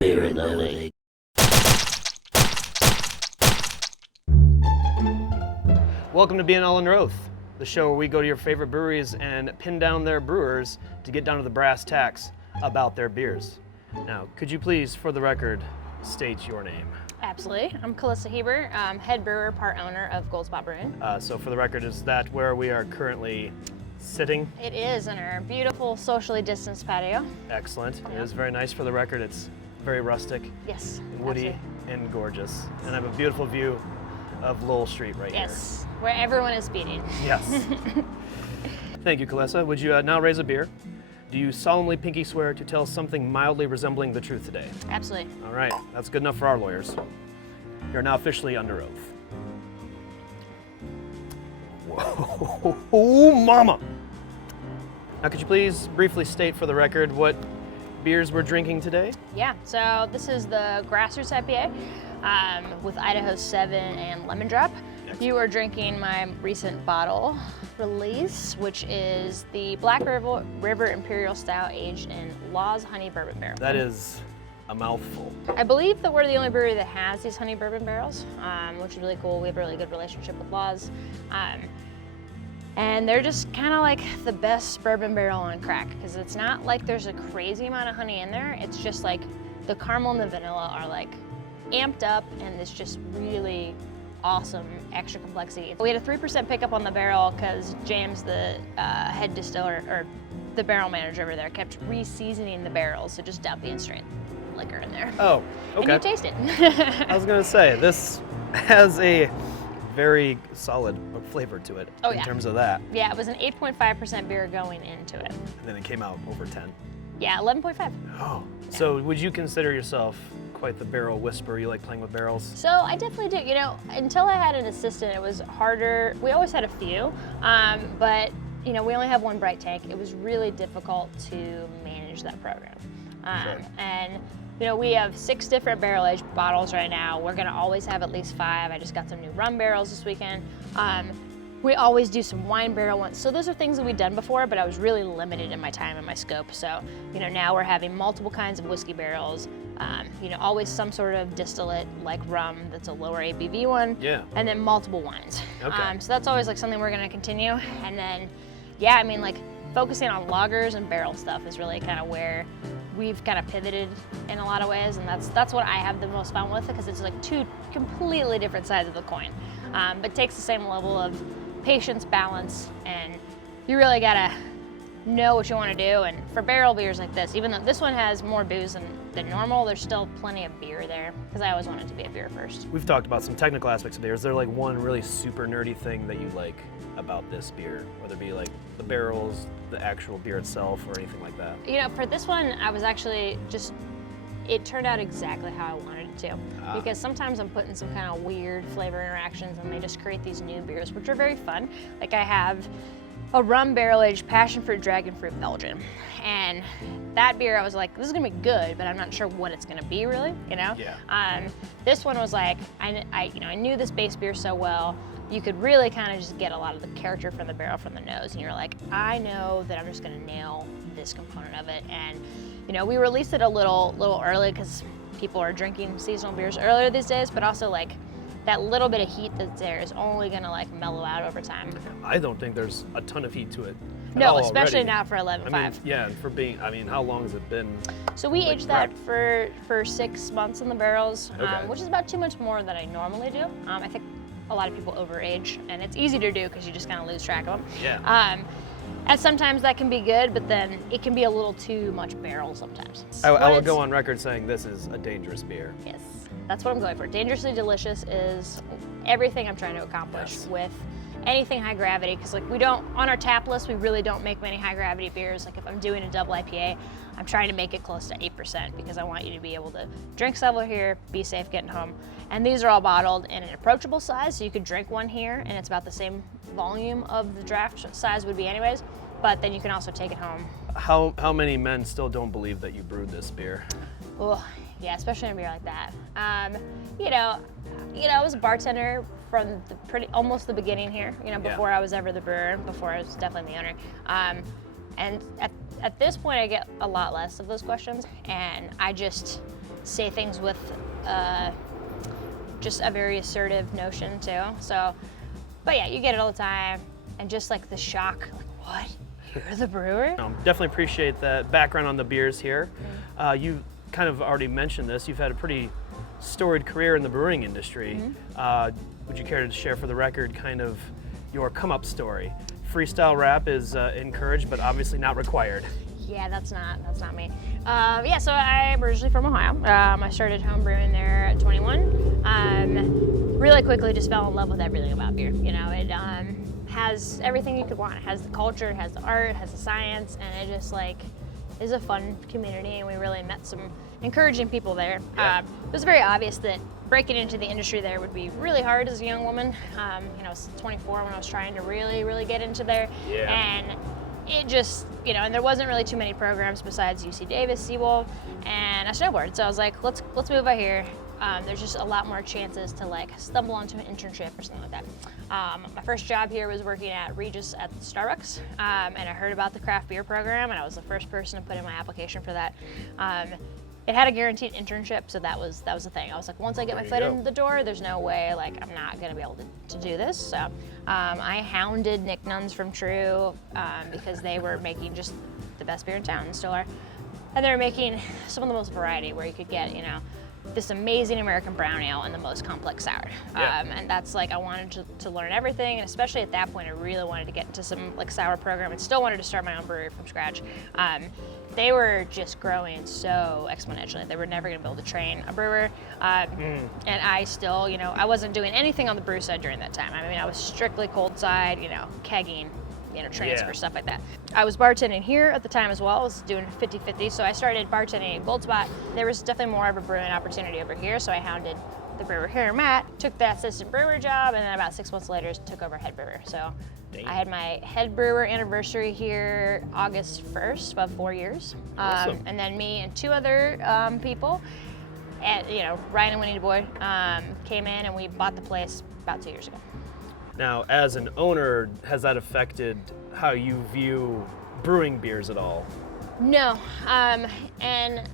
Beer loading. Welcome to BnL Under Oath, the show where we go to your favorite breweries and pin down their brewers to get down to the brass tacks about their beers. Now, could you please, for the record, state your name? Absolutely. I'm Kelissa Hieber, head brewer, part owner of Goldspot Brewing. So for the record, is that where we are currently sitting? It is in our beautiful socially distanced patio. Excellent. Yeah. It is very nice for the record. It's very rustic, Yes. woody, absolutely. and gorgeous. And I have a beautiful view of Lowell Street right Yes, where everyone is speeding. here. Yes. Thank you, Kelissa. Would you now raise a beer? Do you solemnly pinky swear to tell something mildly resembling the truth today? Absolutely. All right, that's good enough for our lawyers. You're now officially under oath. Whoa, mama! Now, could you please briefly state for the record what beers we're drinking today? Yeah, so this is the Grassroots IPA with Idaho 7 and Lemon Drop. Excellent. You are drinking my recent bottle release, which is the Black River Imperial Stout aged in Law's Honey Bourbon Barrel. That is a mouthful. I believe that we're the only brewery that has these honey bourbon barrels, which is really cool. We have a really good relationship with Law's. And they're just kind of like the best bourbon barrel on crack, because it's not like there's a crazy amount of honey in there. It's just like the caramel and the vanilla are like amped up, and it's just really awesome extra complexity. We had a 3% pickup on the barrel because James, the head distiller, or the barrel manager over there, kept re-seasoning the barrels, so just dumping straight liquor in there. Oh, okay. And you taste it. I was gonna say, this has a very solid flavor to it Oh, in yeah. terms of that. Yeah, it was an 8.5% beer going into it. And then it came out over 10. Yeah, 11.5. Oh, so would you consider yourself quite the barrel whisperer? You like playing with barrels? So I definitely do. You know, until I had an assistant, it was harder. We always had a few, but you know, we only have one bright tank. It was really difficult to manage that program. Sure. And you know, we have 6 different barrel-aged bottles right now. We're gonna always have at least 5. I just got some new rum barrels this weekend. We always do some wine barrel ones. So those are things that we've done before, but I was really limited in my time and my scope. So, you know, now we're having multiple kinds of whiskey barrels. You know, always some sort of distillate like rum that's a lower ABV one. Yeah. And then multiple wines. Okay. So that's always like something we're gonna continue. And then, yeah, I mean, like focusing on lagers and barrel stuff is really kind of where we've kind of pivoted in a lot of ways, and that's what I have the most fun with, because it's like 2 completely different sides of the coin, but takes the same level of patience, balance, and you really gotta know what you want to do. And for barrel beers like this, even though this one has more booze than normal, there's still plenty of beer there, because I always wanted to be a beer first. We've talked about some technical aspects of beer. Is there like one really super nerdy thing that you like about this beer? Whether it be like the barrels, the actual beer itself, or anything like that? You know, for this one, I was actually it turned out exactly how I wanted it to. Because sometimes I'm putting some kind of weird flavor interactions, and they just create these new beers, which are very fun. Like I have a rum barrel-aged passion fruit dragon fruit Belgian. And that beer, I was like, this is gonna be good, but I'm not sure what it's gonna be really, you know? Yeah. This one was like, I knew this base beer so well, you could really kind of just get a lot of the character from the barrel from the nose, and you're like, I know that I'm just gonna nail this component of it. And you know, we released it a little early because people are drinking seasonal beers earlier these days, but also like that little bit of heat that's there is only gonna like mellow out over time. I don't think there's a ton of heat to it. at No, all especially already. now for 11.5. I mean, yeah, and for being, I mean, how long has it been? So we like aged that prep? for 6 months in the barrels, Okay. which is about 2 months more than I normally do. I think a lot of people overage, and it's easy to do because you just kind of lose track of them. Yeah. And sometimes that can be good, but then it can be a little too much barrel sometimes. I When will it's- go on record saying this is a dangerous beer. Yes, that's what I'm going for. Dangerously delicious is everything I'm trying to accomplish Yes. with anything high gravity, because like we don't, on our tap list, we really don't make many high gravity beers. Like if I'm doing a double IPA, I'm trying to make it close to 8% because I want you to be able to drink several here, be safe getting home. And these are all bottled in an approachable size, so you could drink one here and it's about the same volume of the draft size would be anyways, but then you can also take it home. How many men still don't believe that you brewed this beer? Oh, yeah, especially in a beer like that. You know, I was a bartender from almost the beginning here. You know, before I was ever the brewer, before I was definitely the owner. And at this point, I get a lot less of those questions, and I just say things with just a very assertive notion too. So, but yeah, you get it all the time, and just like the shock, like, what? You're the brewer? Definitely appreciate the background on the beers here. You kind of already mentioned this. You've had a pretty storied career in the brewing industry. Would you care to share for the record kind of your come-up story? Freestyle rap is encouraged, but obviously not required. Yeah, that's not me. Yeah, so I'm originally from Ohio. I started home brewing there at 21. Really quickly just fell in love with everything about beer. You know, it has everything you could want. It has the culture, it has the art, it has the science, and it just like is a fun community, and we really met some encouraging people there. Yeah. It was very obvious that breaking into the industry there would be really hard as a young woman. You know, I was 24 when I was trying to really get into there. Yeah. And it just, you know, and there wasn't really too many programs besides UC Davis, Seawolf, and a snowboard. So I was like, let's move out here. There's just a lot more chances to like stumble onto an internship or something like that. My first job here was working at Regis at Starbucks, and I heard about the craft beer program, and I was the first person to put in my application for that. It had a guaranteed internship, so that was the thing. I was like, once I get my foot in the door, there's no way like I'm not gonna be able to do this. So I hounded Nick Nuns from True because they were making just the best beer in town, and still are. And they were making some of the most variety, where you could get, you know, this amazing American brown ale and the most complex sour. And that's like, I wanted to learn everything, and especially at that point, I really wanted to get into some like sour program, and still wanted to start my own brewery from scratch. They were just growing so exponentially. They were never gonna be able to train a brewer. And I still, you know, I wasn't doing anything on the brew side during that time. I mean, I was strictly cold side, you know, kegging, you know, transfer, stuff like that. I was bartending here at the time as well. I was doing 50-50, so I started bartending at Goldspot. There was definitely more of a brewing opportunity over here, so I hounded the brewer here, Matt, took that assistant brewer job, and then about 6 months later took over head brewer. So I had my head brewer anniversary here August 1st, about 4 years. Awesome. And then me and two other people, and, you know, Ryan and Winnie DuBois, came in, and we bought the place about 2 years ago. Now, as an owner, has that affected how you view brewing beers at all? No, and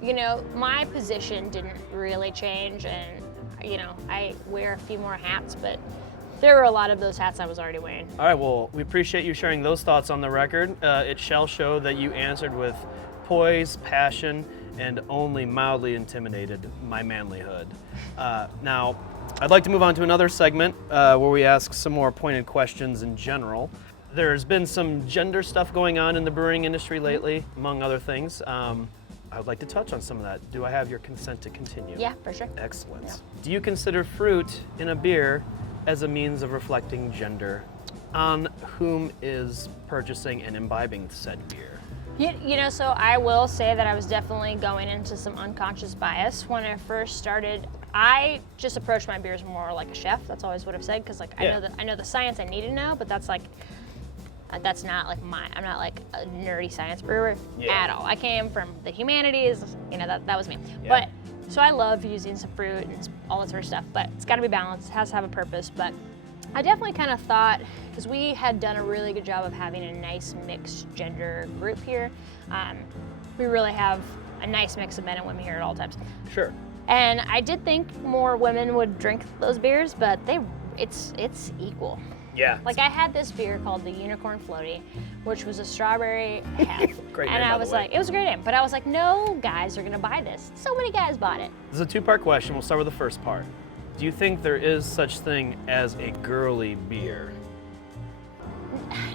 you know, my position didn't really change, and you know, I wear a few more hats, but there were a lot of those hats I was already wearing. All right, well, we appreciate you sharing those thoughts on the record. It shall show that you answered with poise, passion, and only mildly intimidated my manlyhood. Now, I'd like to move on to another segment where we ask some more pointed questions in general. There's been some gender stuff going on in the brewing industry lately, among other things. I would like to touch on some of that. Do I have your consent to continue? Yeah, for sure. Excellent. Yeah. Do you consider fruit in a beer as a means of reflecting gender on whom is purchasing and imbibing said beer? You know, so I will say that I was definitely going into some unconscious bias when I first started. I just approached my beers more like a chef. That's always what I've said, because like I know the science I need to know, but that's like that's not like I'm not like a nerdy science brewer at all. I came from the humanities, you know, that was me. Yeah. But so I love using some fruit and all that sort of stuff, but it's got to be balanced. It has to have a purpose. But I definitely kind of thought, because we had done a really good job of having a nice mixed gender group here. We really have a nice mix of men and women here at all times. Sure. And I did think more women would drink those beers, but it's equal. Yeah. Like I had this beer called the Unicorn Floaty, which was a strawberry half. Great and name, I by was the way. like, it was a great name, but I was like, no guys are gonna buy this. So many guys bought it. This is a two-part question. We'll start with the first part. Do you think there is such thing as a girly beer?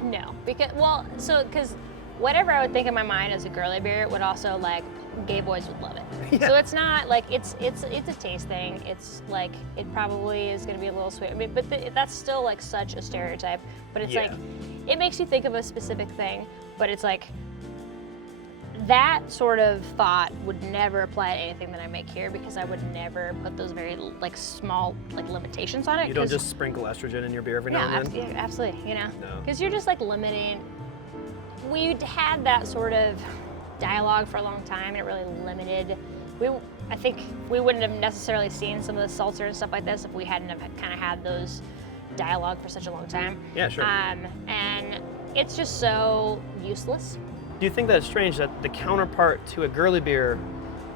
No, because whatever I would think in my mind as a girly beer would also like gay boys would love it. Yeah. So it's not like it's a taste thing. It's like it probably is going to be a little sweet. I mean, but that's still like such a stereotype. But it's like it makes you think of a specific thing. But it's like that sort of thought would never apply to anything that I make here, because I would never put those very like small like limitations on it. You don't just sprinkle estrogen in your beer every now and then? Yeah, absolutely. You know, No. because you're just like limiting. We had that sort of dialogue for a long time, and it really limited. I think we wouldn't have necessarily seen some of the seltzer and stuff like this if we hadn't have kind of had those dialogue for such a long time. Yeah, sure. And it's just so useless. Do you think that it's strange that the counterpart to a girly beer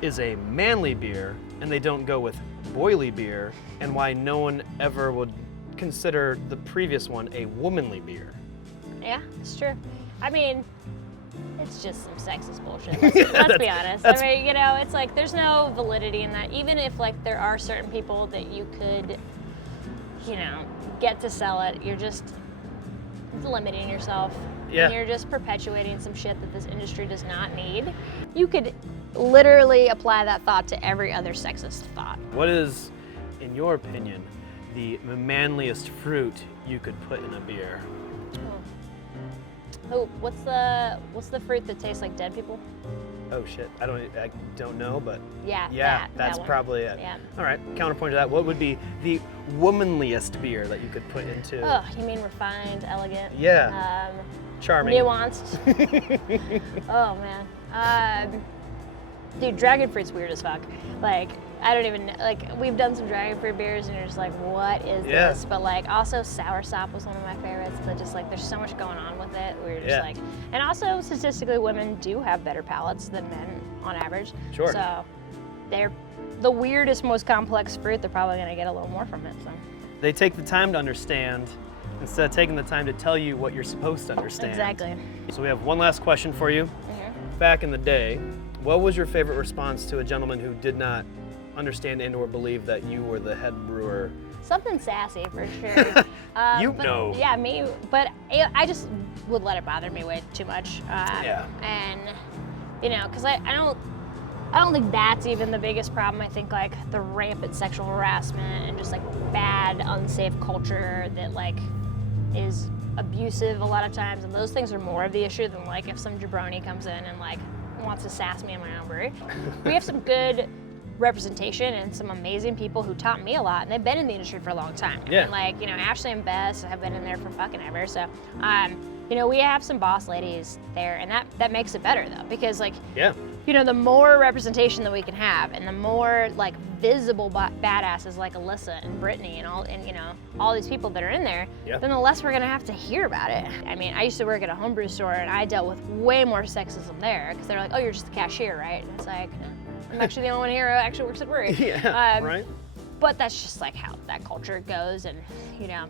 is a manly beer and they don't go with boily beer, and why no one ever would consider the previous one a womanly beer. Yeah, it's true. I mean, it's just some sexist bullshit. Let's be honest. I mean, you know, it's like there's no validity in that. Even if like there are certain people that you could, you know, get to sell it, you're just limiting yourself. Yeah. And you're just perpetuating some shit that this industry does not need. You could literally apply that thought to every other sexist thought. What is, in your opinion, the manliest fruit you could put in a beer? Oh, what's the fruit that tastes like dead people? Oh shit, I don't know, but yeah, that's that probably it. Yeah. All right, counterpoint to that, what would be the womanliest beer that you could put into? Oh, you mean refined, elegant? Yeah. Charming. Nuanced. Oh man. Dude, dragon fruit's weird as fuck. Like, I don't even, like, we've done some dragon fruit beers and you're just like, what is this? But like, also soursop was one of my favorites, but just like, there's so much going on with it. We're just like, and also statistically, women do have better palates than men on average. Sure. So they're the weirdest, most complex fruit. They're probably gonna get a little more from it. So They take the time to understand instead of taking the time to tell you what you're supposed to understand. exactly. So we have one last question for you. Back in the day, what was your favorite response to a gentleman who did not understand and or believe that you were the head brewer? Something sassy for sure. You but, know. Yeah, me. But I just would let it bother me way too much. Yeah. And you know, because I don't think that's even the biggest problem. I think like the rampant sexual harassment and just like bad, unsafe culture that like is abusive a lot of times, and those things are more of the issue than like if some jabroni comes in and like wants to sass me in my own brewery. We have some good representation and some amazing people who taught me a lot, and they've been in the industry for a long time. Yeah. And like, you know, Ashley and Bess have been in there for fucking ever. So, you know, we have some boss ladies there, and that makes it better though, because like, you know, the more representation that we can have, and the more like visible badasses like Alyssa and Brittany and all, and you know, all these people that are in there, then the less we're gonna have to hear about it. I mean, I used to work at a homebrew store, and I dealt with way more sexism there, because they're like, oh, you're just the cashier, right? And it's like, I'm actually the only one here who actually works at Brewery. Right. But that's just like how that culture goes, and you know,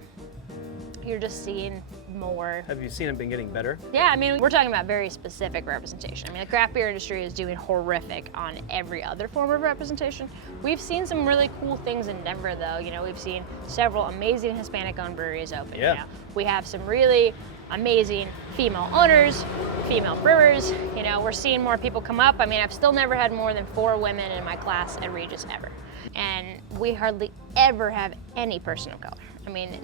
you're just seeing more. Have you seen it been getting better? Yeah, I mean, we're talking about very specific representation. I mean, the craft beer industry is doing horrific on every other form of representation. We've seen some really cool things in Denver, though. You know, we've seen several amazing Hispanic-owned breweries open. Yeah. You know? We have some really amazing female owners, female brewers. You know, we're seeing more people come up. I mean, I've still never had more than 4 women in my class at Regis ever. And we hardly ever have any person of color. I mean,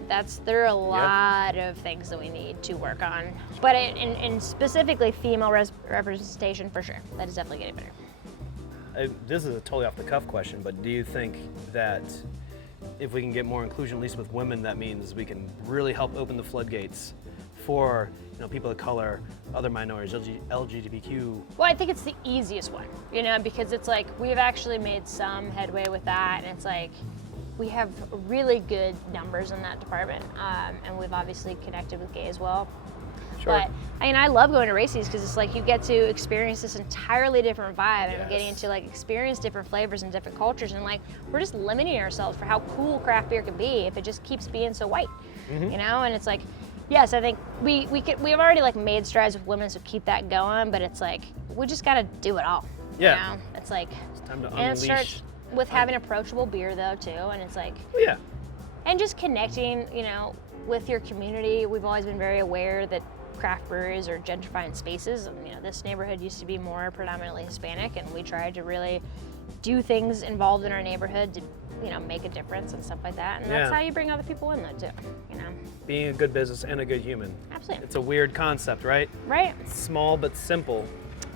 there are a lot of things that we need to work on. But in specifically female representation, for sure, that is definitely getting better. This is a totally off the cuff question, but do you think that if we can get more inclusion, at least with women, that means we can really help open the floodgates for, you know, people of color, other minorities, LGBTQ? Well, I think it's the easiest one, you know, because it's like we've actually made some headway with that, and it's like we have really good numbers in that department, and we've obviously connected with gay as well. Sure. But I mean, I love going to races because it's like you get to experience this entirely different vibe, and getting to like experience different flavors and different cultures, and like we're just limiting ourselves for how cool craft beer can be if it just keeps being so white, you know. And it's like, yes, I think we've already like made strides with women, so keep that going. But it's like we just got to do it all. Yeah. You know? It's like, It's time to and it unleash. starts with having approachable beer though too, and it's like, and just connecting, you know, with your community. We've always been very aware that craft breweries are gentrifying spaces, and you know, this neighborhood used to be more predominantly Hispanic, and we tried to really do things involved in our neighborhood to, you know, make a difference and stuff like that. And that's how you bring other people in though too, you know. Being a good business and a good human. Absolutely. It's a weird concept, right? Right. It's small but simple.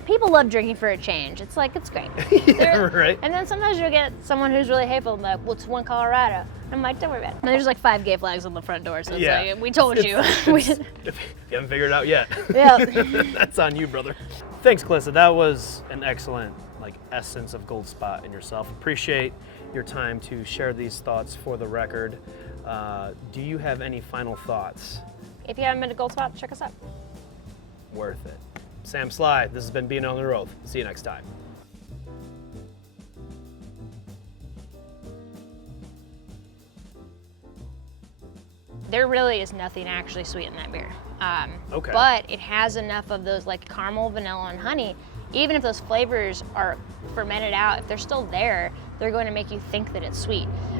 People love drinking for a change. It's like, it's great. Right. And then sometimes you'll get someone who's really hateful and like, well, it's one Colorado. I'm like, don't worry about it. And there's like 5 gay flags on the front door, so it's like, we told you. If you haven't figured it out yet, that's on you, brother. Thanks, Kelissa. That was an excellent like essence of Goldspot in yourself. Appreciate your time to share these thoughts for the record. Do you have any final thoughts? If you haven't been to Goldspot, check us out. Worth it. Sam Sly, this has been BnL Under Oath. See you next time. there really is nothing actually sweet in that beer. Okay. But it has enough of those like caramel, vanilla, and honey. Even if those flavors are fermented out, if they're still there, they're going to make you think that it's sweet.